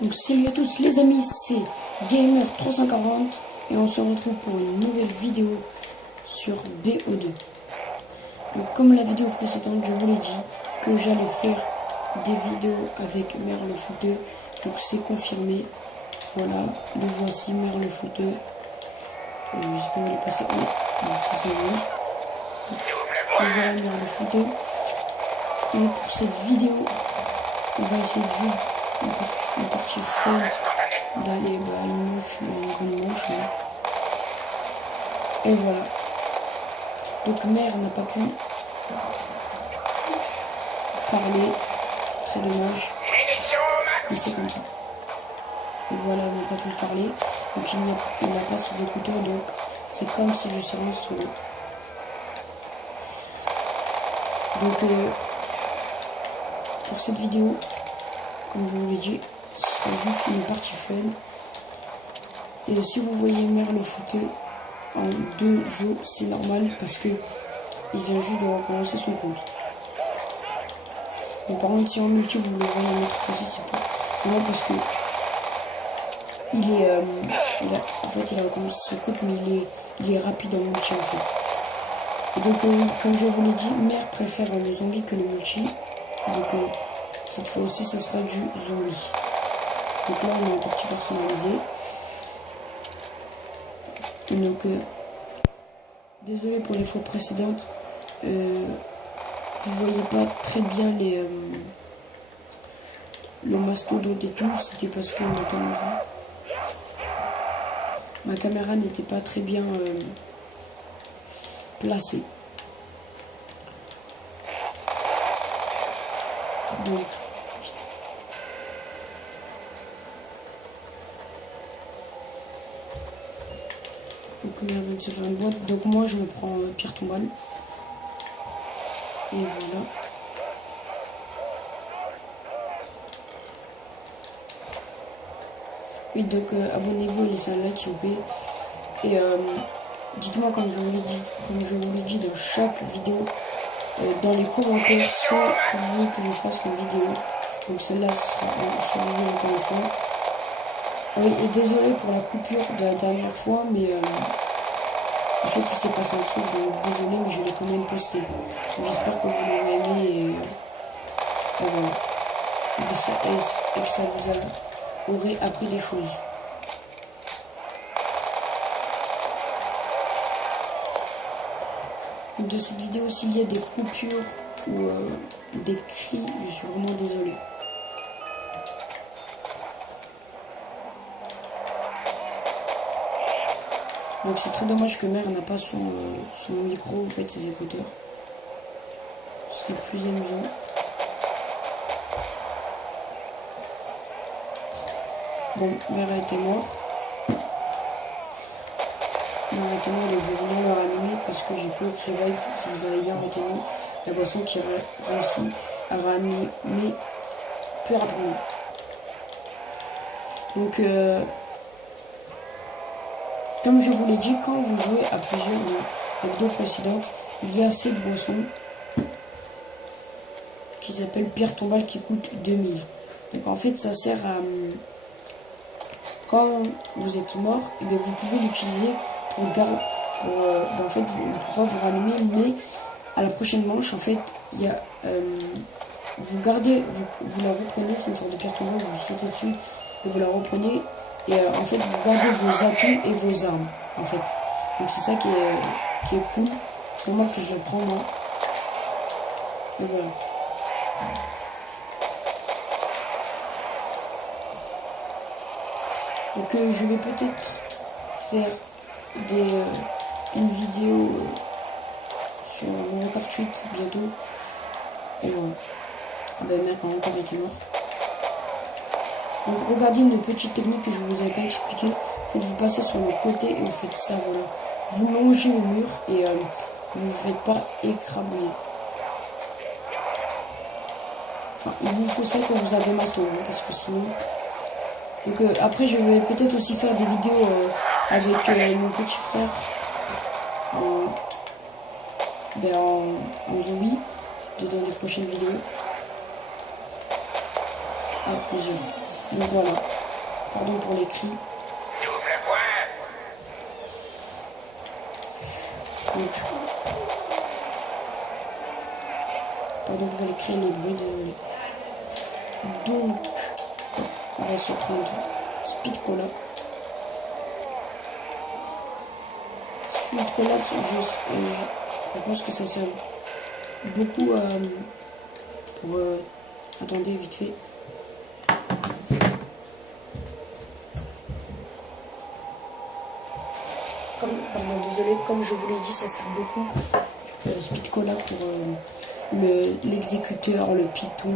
Donc salut à tous les amis, c'est Gamer340 et on se retrouve pour une nouvelle vidéo sur BO2. Donc comme la vidéo précédente, je vous l'ai dit que j'allais faire des vidéos avec Merlefoot2. Donc c'est confirmé. Voilà, le voici Merlefoot2. J'espère qu'il est passé. Oh, ça c'est bon. Donc voilà Merlefoot2. Donc pour cette vidéo, on va essayer de jouer une partie fun d'aller une manche, une grande manche. Et voilà. Donc mère n'a pas pu parler, c'est très dommage. Mais c'est comme ça. Et voilà, elle n'a pas pu parler. Donc il n'a pas ses écouteurs, donc c'est comme si je serais en solo. Donc pour cette vidéo, comme je vous l'ai dit, ce sera juste une partie fun. Et si vous voyez Merlefoot2 en 2 os, c'est normal parce que il vient juste de recommencer son compte. Mais par contre, si en multi vous le voyez en autre côté, c'est moi parce que il a recommencé son compte, mais il est rapide en multi en fait. Et donc comme je vous l'ai dit, Mère préfère le zombie que le multi. Donc cette fois aussi, ce sera du zombie. Donc là, on est en partie personnalisée. Donc, désolé pour les fois précédentes. Vous voyez pas très bien le mastodonte et tout. C'était parce que ma caméra n'était pas très bien placée. Donc, on vient de se faire une boîte. Donc moi je me prends pierre tombale. Et voilà. Et donc abonnez-vous et laissez un like s'il vous plaît. Et dites-moi comme je vous l'ai dit dans chaque vidéo, dans les commentaires soit que vous voulez que je fasse une vidéo. Donc celle-là sera sur la vidéo encore une fois. Oui, et désolé pour la coupure de la dernière fois, mais en fait il s'est passé un truc, donc désolé, mais je l'ai quand même posté. J'espère que vous l'aurez aimé et voilà. Et que ça vous aurait appris des choses. De cette vidéo, s'il y a des coupures ou des cris, je suis vraiment désolé. Donc c'est très dommage que Mère n'a pas son micro, en fait, ses écouteurs. Ce serait plus amusant. Bon, Mère a été mort. Mère a été mort, donc je vais venir le ranimer parce que j'ai peur qu'il réveille. Si vous avez bien retenu, la boisson qui réussit à ranimer plus rapidement. Donc, comme je vous l'ai dit, quand vous jouez à plusieurs dans les vidéos précédentes, il y a cette boisson qui s'appelle pierre tombale qui coûte 2000. Donc en fait ça sert à... Quand vous êtes mort, et bien vous pouvez l'utiliser pour garder... en fait vous ne pouvez pas vous ranimer, mais à la prochaine manche en fait il y a... vous gardez, vous la reprenez, c'est une sorte de pierre tombale, vous sautez dessus et vous la reprenez. Et en fait, vous gardez vos atouts et vos armes, en fait. Donc c'est ça qui est cool. C'est normal que je la prends, moi. Et voilà. Donc je vais peut-être faire une vidéo sur mon record tweet bientôt. Et voilà. Ben, mec a encore été mort. Donc regardez une petite technique que je vous ai pas expliquée. Vous passez sur le côté et vous faites ça, voilà. Vous longez le mur et vous ne vous faites pas écrabouiller. Enfin, il vous faut ça quand vous avez Maston, hein, parce que sinon... Donc après je vais peut-être aussi faire des vidéos avec mon petit frère en zombie dans les prochaines vidéos. À plusieurs. Donc voilà. Pardon pour les cris. Donc, pardon pour les cris et les bruits, désolé. Donc, on va se prendre Speed Cola. Speed Cola, je pense que ça sert beaucoup pour... attendez, vite fait. Pardon, désolé, comme je vous l'ai dit, ça sert beaucoup. Speed Cola pour l'exécuteur, le Python,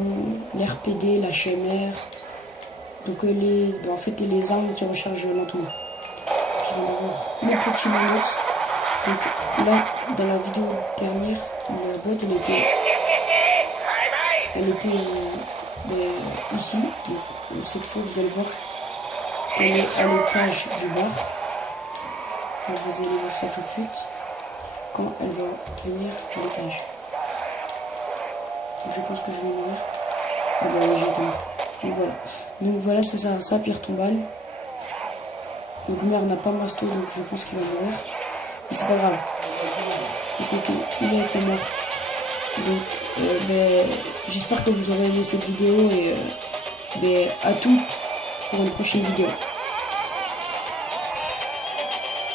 l'RPD, la HMR. Donc en fait les armes qui rechargent lentement. Puis on va avoir le petit Manox. Donc là, dans la vidéo dernière, la boîte elle était ici. Donc, cette fois vous allez voir qu'elle est à l'étage du bar. Donc, vous allez voir ça tout de suite quand elle va venir à l'étage. Je pense que je vais mourir. Ah bah oui, j'ai mort. Donc voilà, c'est ça, pierre tombale. Donc mère n'a pas masto, donc je pense qu'il va mourir. Mais c'est pas grave. Donc ok, il a été mort. Donc j'espère que vous aurez aimé cette vidéo et à toutes pour une prochaine vidéo.